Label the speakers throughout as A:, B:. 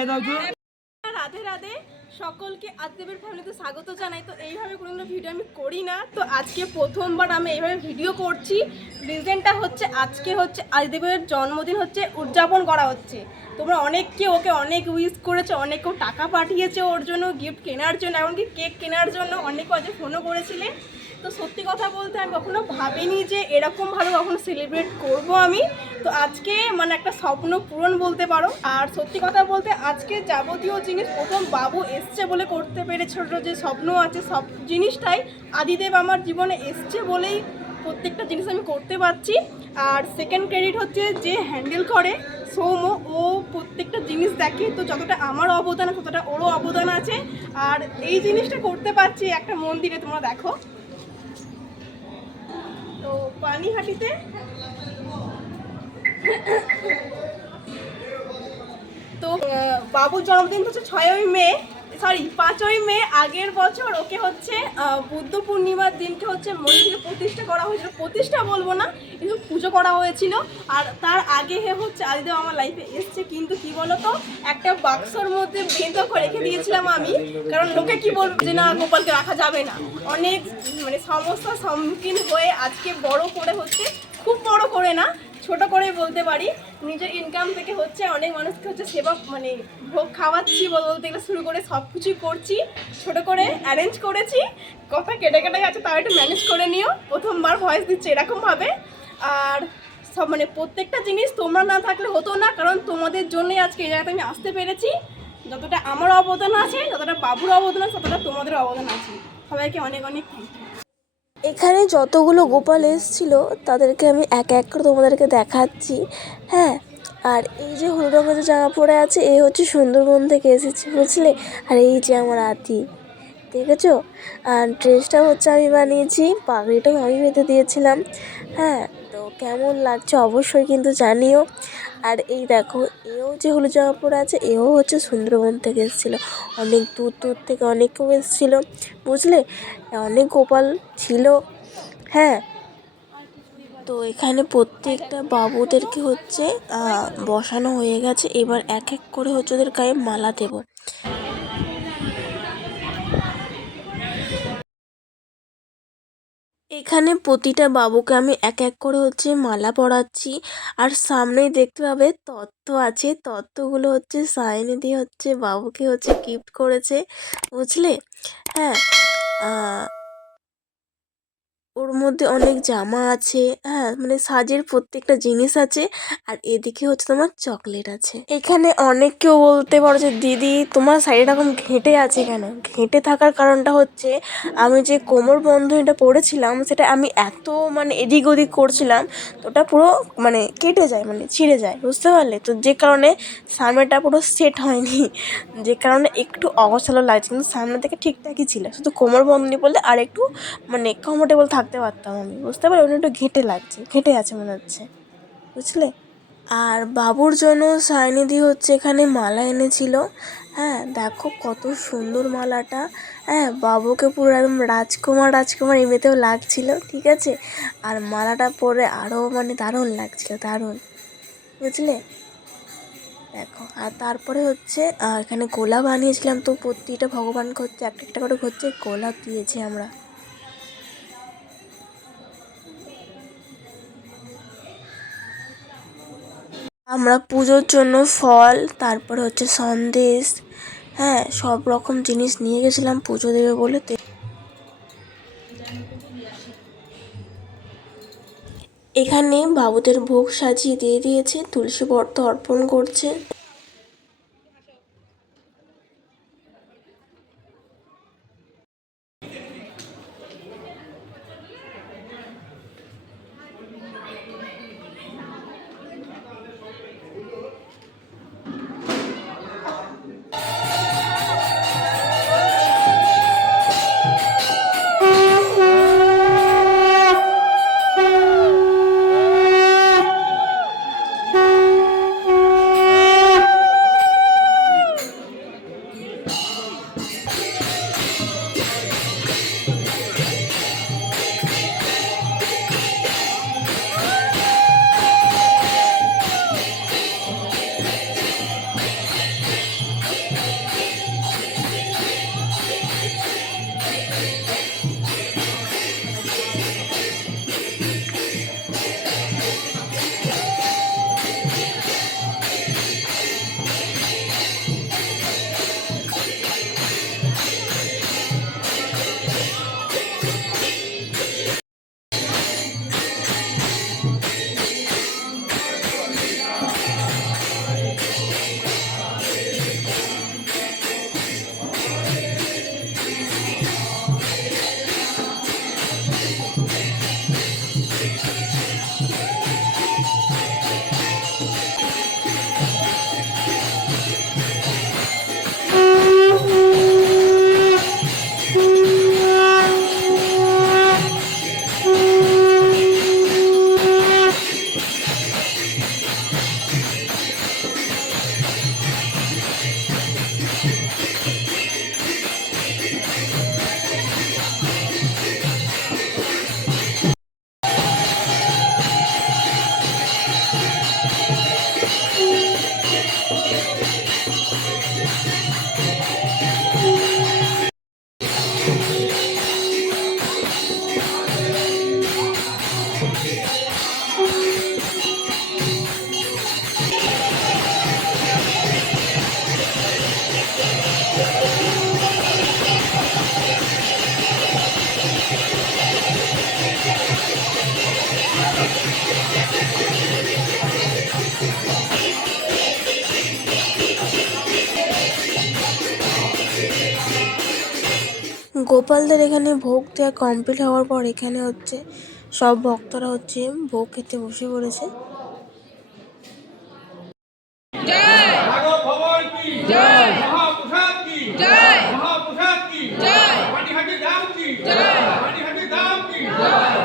A: খাইয়ে দাও তো।
B: রাধে রাধে, সকলকে আদিদেবের ফ্যামিলিতে স্বাগত জানাই। তো এইভাবে কোনো ভিডিও আমি করি না। তো আজকে প্রথমবার আমি এইভাবে ভিডিও করছি। রিজনটা হচ্ছে, আজকে হচ্ছে আদিদেবের জন্মদিন হচ্ছে, উদযাপন করা হচ্ছে। তোমরা অনেককে ওকে অনেক উইশ করেছ অনেকেও টাকা পাঠিয়েছে ওর জন্য গিফট কেনার জন্য, এমনকি কেক কেনার জন্য অনেকে আজকে ফোনও করেছিলে। তো সত্যি কথা বলতে আমি কখনো ভাবিনি যে এরকমভাবে কখনো সেলিব্রেট করব আমি। তো আজকে মানে একটা স্বপ্ন পূরণ বলতে পারো। আর সত্যি কথা বলতে আজকে যাবতীয় জিনিস প্রথম বাবু এসছে বলে করতে পেরে ওর যে স্বপ্ন আছে, সব জিনিসটাই। আদিদেব আমার জীবনে এসছে বলেই প্রত্যেকটা জিনিস আমি করতে পারছি। আর সেকেন্ড ক্রেডিট হচ্ছে যে হ্যান্ডেল করে সৌম ও প্রত্যেকটা জিনিস দেখে। তো যতটা আমার অবদান ততটা ওরও অবদান আছে। আর এই জিনিসটা করতে পারছি একটা মন্দিরে, তোমরা দেখো। পানিহাটিতে তো বাবুর জন্মদিন হচ্ছে ছয়ই মে। সরি পাঁচই মে আগের বছর ওকে হচ্ছে বুদ্ধ পূর্ণিমার দিনকে হচ্ছে মন্দিরে প্রতিষ্ঠা করা হয়েছিল। প্রতিষ্ঠা বলব না, কিন্তু পুজো করা হয়েছিল। আর তার আগে হে হচ্ছে আদিদেব আমার লাইফে এসছে, কিন্তু কি বলতো, একটা বাক্সর মধ্যে বেঁধে রেখে দিয়েছিলাম আমি। কারণ লোকে কি বলবে যে না, গোপালকে রাখা যাবে না। অনেক মানে সমস্যার সম্মুখীন হয়ে আজকে বড় করে হচ্ছে, খুব বড় করে না ছোট করে বলতে পারি, নিজের ইনকাম থেকে হচ্ছে অনেক মানুষকে হচ্ছে সেবা মানে ভোগ খাওয়াচ্ছি বলতে গেলে শুরু করে সব কিছুই করছি, ছোট করে অ্যারেঞ্জ করেছি, কথা কেটে কেটে গেছে, তাও একটু ম্যানেজ করে নিও, প্রথমবার ভয়েস দিচ্ছে এরকমভাবে। আর সব মানে প্রত্যেকটা জিনিস তোমরা না থাকলে হতো না, কারণ তোমাদের জন্যই আজকে এই জায়গাতে আমি আসতে পেরেছি। যতটা আমার অবদান আছে, যতটা বাবুর অবদান আছে, ততটা তোমাদের অবদান আছে। সবাইকে অনেক অনেক থ্যাংক ইউ
C: এখানে যতগুলো গোপাল এসেছিল, তাদেরকে আমি এক এক করে তোমাদেরকে দেখাচ্ছি। হ্যাঁ আর এই যে হলুদ রঙের যে জামা পরে আছে এ হচ্ছে সুন্দরবন থেকে এসেছে, বুঝলে? আর এই যে আমার আতি, দেখেছ? আর ড্রেসটা হচ্ছে আমি বানিয়েছি, পাগড়িটাও আমি বেঁধে দিয়েছিলাম। হ্যাঁ কেমন লাগছে অবশ্যই কিন্তু জানিও। আর এই দেখো, এও যে হলুদ জামা পরে আছে, এও হচ্ছে সুন্দরবন থেকে এসেছিল। অনেক দূর দূর থেকে অনেকেও এসেছিল, বুঝলে? অনেক গোপাল ছিল হ্যাঁ? তো এখানে প্রত্যেকটা বাবুদেরকে হচ্ছে বসানো হয়ে গেছে। এবার এক এক করে হচ্ছে ওদের গায়ে মালা দেবো। এখানে প্রতিটা বাবুকে আমি এক এক করে হচ্ছে মালা পরাচ্ছি। আর সামনেই দেখতে পাবে তত্ত্ব আছে। তত্ত্বগুলো হচ্ছে সাইনে দিয়ে হচ্ছে, বাবুকে হচ্ছে গিফট করেছে। বুঝলে? হ্যাঁ ওর মধ্যে অনেক জামা আছে হ্যাঁ মানে সাজের প্রত্যেকটা জিনিস আছে, আর এদিকে হচ্ছে তোমার চকলেট আছে। এখানে অনেক কেউ বলতে পারো যে, দিদি, তোমার সাইডে এরকম ঘেঁটে আছে কেন? ঘেঁটে থাকার কারণটা হচ্ছে, আমি যে কোমর বন্ধনীটা পরেছিলাম, সেটা আমি এত মানে এদিক ওদিক করছিলাম ওটা পুরো মানে কেটে যায় মানে ছিঁড়ে যায়, বুঝতে পারলে? তো যে কারণে সামনেটা পুরো সেট হয়নি, যে কারণে একটু অগোছালো লাগছে, কিন্তু সামনে থেকে ঠিকঠাকই ছিল। শুধু কোমর বন্ধনী বললে আর একটু মানে কমফোর্টেবল থাকতে পারতাম আমি। বুঝতে পারি ওটা একটু ঘেঁটে লাগছে, ঘেঁটে আছে মনে হচ্ছে। বুঝলে? আর বাবুর জন্য সায়নিধি হচ্ছে এখানে মালা এনেছিল। হ্যাঁ দেখো কত সুন্দর মালাটা। হ্যাঁ বাবুকে পুরো একদম রাজকুমার রাজকুমার এমনিতেও লাগছিল, ঠিক আছে? আর মালাটা পরে আরও মানে দারুণ লাগছিল, দারুণ। বুঝলে? দেখো, আর তারপরে হচ্ছে এখানে গোলাপ বানিয়েছিলাম তো প্রতিটা ভগবানকে হচ্ছে একটা একটা করে হচ্ছে গোলাপ দিয়েছি আমরা। আমরা পুজোর জন্য ফল, তারপর হচ্ছে সন্দেশ হ্যাঁ সব রকম জিনিস নিয়ে গেছিলাম পুজো দেবে বলে এখানে বাবুদের ভোগ সাজিয়ে দিয়ে দিয়েছে, তুলসী বর্ত অর্পণ করছে। গোপালদের এখানে ভোগ দেওয়া কমপ্লিট হওয়ার পর এখানে হচ্ছে সব ভক্তরা হচ্ছে ভোগ খেতে বসে পড়েছে।
A: জয় মহাপ্রসাদ কি জয় মহাপ্রসাদ কি জয় হাঁটি হাঁটি দাম কি জয় হাঁটি হাঁটি দাম কি জয়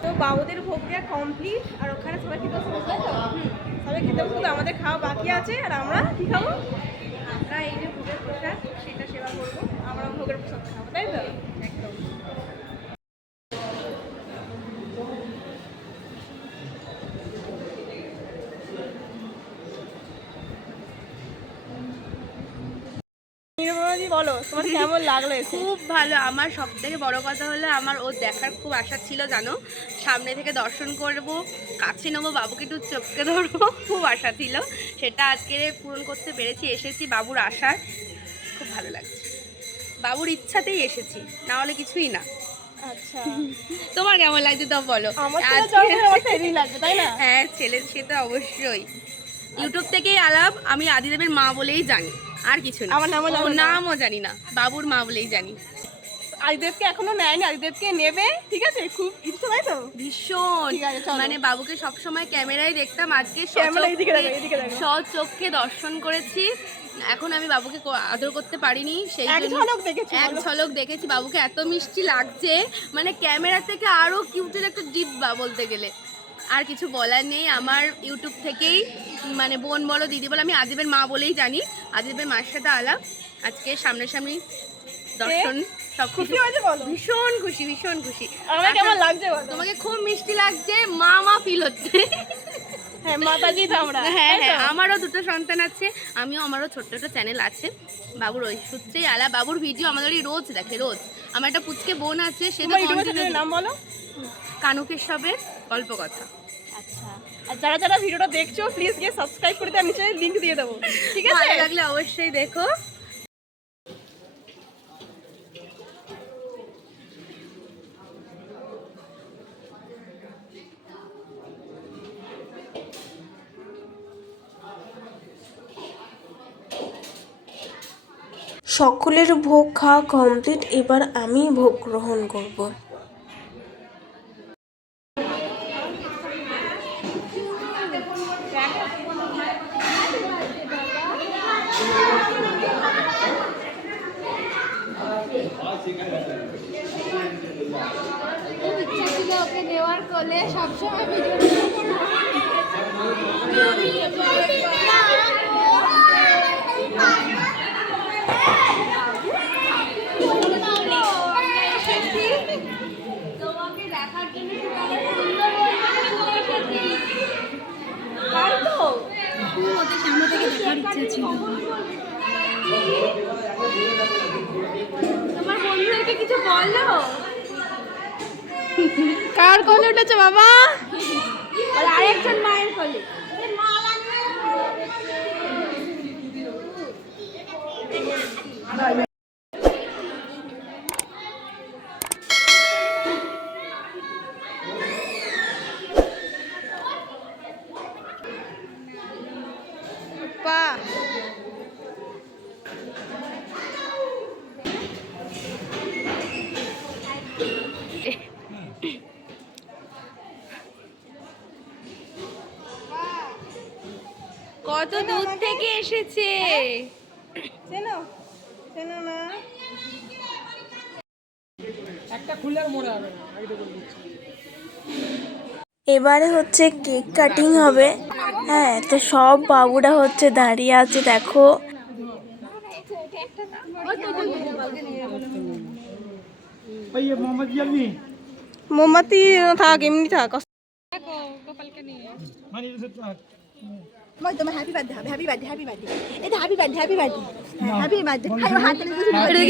B: তো বাবুদের ভোগ দেওয়া কমপ্লিট আর ওখানে সবাই খেতে বসে তাই তো? সবাই খেতে বসে আমাদের খাওয়া বাকি আছে, আর আমরা কি খাব? আমরা এই যে ভোগের প্রসাদ, সেটা সেবা করব আমরা ভোগের প্রসাদ খাব, তাই তো একদম নির্মলাদি বলো তোমার কেমন লাগল
D: খুব ভালো। আমার সব থেকে বড় কথা হলো আমার ও দেখার খুব আশা ছিল জানো? সামনে থেকে দর্শন করব কাছে নেব বাবুকে একটু চোখকে ধরবো খুব আশা ছিল। সেটা আজকে পূরণ করতে পেরেছি এসেছি বাবুর আশায়। খুব ভালো লাগছে। বাবুর ইচ্ছাতেই এসেছি না হলে কিছুই না।
B: আচ্ছা।
D: তোমার কেমন লাগছে তো বলো।
B: আমার লাগবে তাই না?
D: হ্যাঁ ছেলে সে তো অবশ্যই। ইউটিউব থেকেই আলাপ আমি আদিদেবের মা বলেই জানি। আর কিছু না।
B: আমার নামও জানি না।
D: বাবুর মা বলেই জানি।
B: আদিদেবকে এখনও নেয়নি আদিদেবকে নেবে ঠিক আছে? খুব ইচ্ছা তাই তো?
D: ভীষণ। মানে বাবুকে সবসময় ক্যামেরায় দেখতাম আজকে। চোখকে দর্শন করেছি। এখন আমি বাবুকে আদর করতে পারিনি সেই
B: এক ঝলক দেখেছি
D: বাবুকে এত মিষ্টি লাগছে। মানে ক্যামেরা থেকে আরও কিউটের একটা ডিব্বা বলতে গেলে। আর কিছু বলার নেই। আমার ইউটিউব থেকেই মানে বোন বলো দিদি বলো আমি আদিবের মা বলেই জানি। আদিবের মার সাথে আলাপ। আজকে সামনাসামনি দর্শন সব
B: খুশি হয়েছে বলো?
D: ভীষণ খুশি ভীষণ খুশি।
B: আমার কেমন লাগছে বলো?
D: তোমাকে খুব মিষ্টি লাগছে মা মা ফিল হচ্ছে।
B: হ্যাঁ মাতাজি তো আমরা
D: হ্যাঁ হ্যাঁ আমারও দুটো সন্তান আছে আমিও আমারও ছোট্ট একটা চ্যানেল আছে। বাবুর ওই সূত্রেই আলা বাবুর ভিডিও আমাদের ওই রোজ দেখে রোজ। আমার একটা পুচকে বোন আছে সে তো
B: তোমার ইউটিউবের
D: continue
B: চ্যানেলের নাম বলো?
D: কানুকের সবের গল্প কথা।
B: আচ্ছা। আর যারা যারা ভিডিওটা দেখছ প্লিজ গিয়ে সাবস্ক্রাইব করে দেওয়ার নিচে লিংক দিয়ে দেবো। ঠিক আছে?
D: ভালো লাগলে অবশ্যই দেখো।
C: সকলের ভোগ খাওয়া কমপ্লিট এবার আমি ভোগ গ্রহণ করব।
E: খুব ইচ্ছা ছিল ওকে নেওয়ার কোলে সবসময় ভিডিও তোমাকে দেখার জন্য সুন্দর ওদের সামনে থেকে দেখার ইচ্ছা ছিল
D: তোমার বন্ধুদেরকে কিছু বলো
B: কার কোলে উঠেছে বাবা
E: আর আরেকজন মায়ের কোলে
B: পা
D: কত দূর থেকে এসেছে?
B: চেনো চেনো না।
C: একটা খুলে এবারে হচ্ছে কেক কাটিং হবে। হ্যাঁ তো সব বাবুরা হচ্ছে দাঁড়িয়ে আছে দেখো।
B: মোমবাতি থাক এমনি থাক।
F: মই তোমার হ্যাপি বার্থডে হবে হ্যাপি বার্থডে হ্যাপি বার্থডে এটা happy birthday happy birthday happy birthday আরে হাত তুলে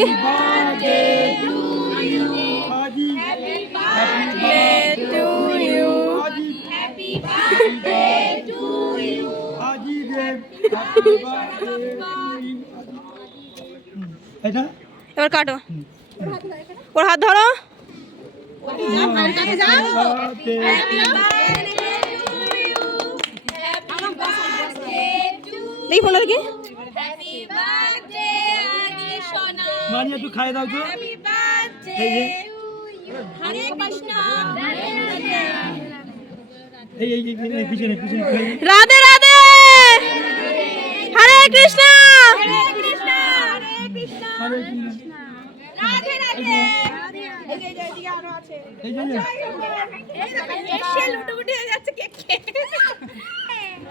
B: এবার কাটো। ওর হাত ধরো। হ্যাপি দেখি ফোনটা দেখি
G: মানিয়া একটু খাই দাও তো এই যে এই এই এই, এই পিছনে পিছনে
B: রাধে রাধে হরে কৃষ্ণ
G: আরে কি না। এই যে, এই যে,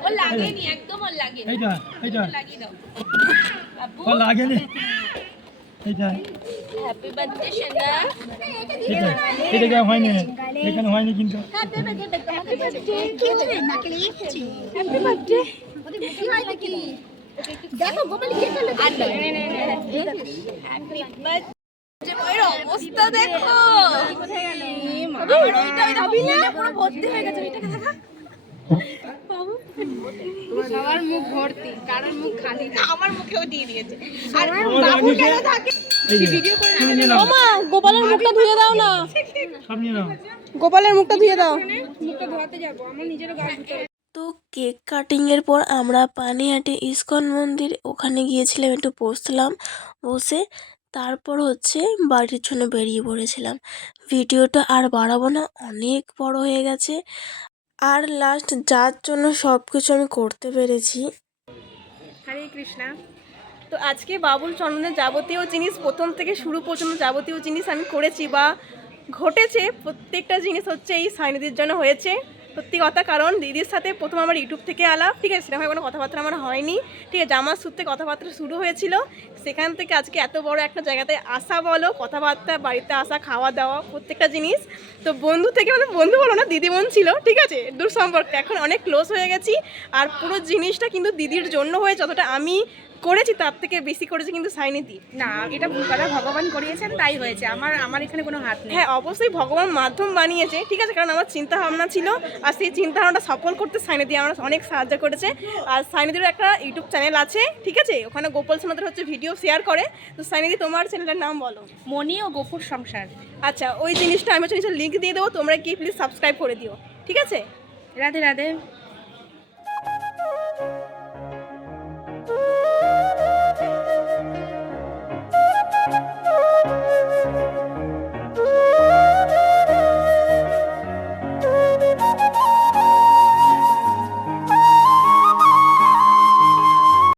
D: ও লাগেনি একদম ওর লাগেনি।
G: এইটা এইটা।
D: লাগিয়ে দাও।
G: ও লাগেনি? এইটা।
D: হ্যাপি বার্থডে সোনা
G: এটা এটা কেউ হয়নি। এখানে হয়নি কিন্তু।
F: দেখো গোপাল কে চলে
D: অবস্থা দেখো
E: সবার মুখ ভর্তি কারোর মুখ খালি
B: আমার মুখেও দিয়ে দিয়েছে।
G: যে তুমি নিয়ে নাও।
B: গোপালের মুখটা ধুয়ে দাও না।
G: সব নিয়ে নাও।
B: গোপালের মুখটা ধুয়ে দাও।
E: মুখটা ধোয়াতে যাব আমার নিজেরও
C: তো কেক কাটিংয়ের পর আমরা পানিহাটে ইস্কন মন্দির ওখানে গিয়েছিলাম একটু বসলাম বসে তারপর হচ্ছে বাড়ির জন্য বেরিয়ে পড়েছিলাম। ভিডিওটা আর বাড়াবো না অনেক বড় হয়ে গেছে। আর লাস্ট যার জন্য সব কিছু আমি করতে পেরেছি।
B: হরে কৃষ্ণা। তো আজকে বাবুল চন্দনের যাবতীয় জিনিস প্রথম থেকে শুরু পর্যন্ত যাবতীয় জিনিস আমি করেছি বা ঘটেছে, প্রত্যেকটা জিনিস হচ্ছে এই সাইনিদির জন্য হয়েছে। সত্যি কথা, কারণ দিদির সাথে প্রথম আমার ইউটিউব থেকে আলাপ, ঠিক আছে সেরকম কোনো কথাবার্তা আমার হয়নি। ঠিক আছে আমার সূত্রে কথাবার্তা শুরু হয়েছিল। সেখান থেকে আজকে এত বড় একটা জায়গাতে আসা বলো, কথাবার্তা, বাড়িতে আসা, খাওয়া দাওয়া, প্রত্যেকটা জিনিস। তো বন্ধু থেকে মানে বন্ধু বলো না, দিদি বোন ছিল, ঠিক আছে দূর সম্পর্ক এখন অনেক ক্লোজ হয়ে গেছি, আর পুরো জিনিসটা কিন্তু দিদির জন্য হয়ে যতটা আমি করেছি তার থেকে বেশি করেছি কিন্তু সাইনিদি
D: না এটা ভুল কথা ভগবান করিয়েছেন তাই হয়েছে। আমার আমার এখানে কোনো হাত নেই।
B: হ্যাঁ অবশ্যই ভগবান মাধ্যম বানিয়েছে ঠিক আছে? কারণ আমার চিন্তা ভাবনা ছিল আর সেই চিন্তা ভাবনাটা সফল করতে সাইনিদি আমার অনেক সাহায্য করেছে। আর সাইনিদিরও একটা ইউটিউব চ্যানেল আছে ঠিক আছে? ওখানে গোপাল সোনাদের হচ্ছে ভিডিও শেয়ার করে। তো সাইনিদি তোমার চ্যানেলের নাম বলো।
D: মনি ও গোপুর সংসার।
B: আচ্ছা ওই জিনিসটা আমি হচ্ছে লিঙ্ক দিয়ে দেবো তোমরা কি প্লিজ সাবস্ক্রাইব করে দিও ঠিক আছে?
D: রাধে রাধে।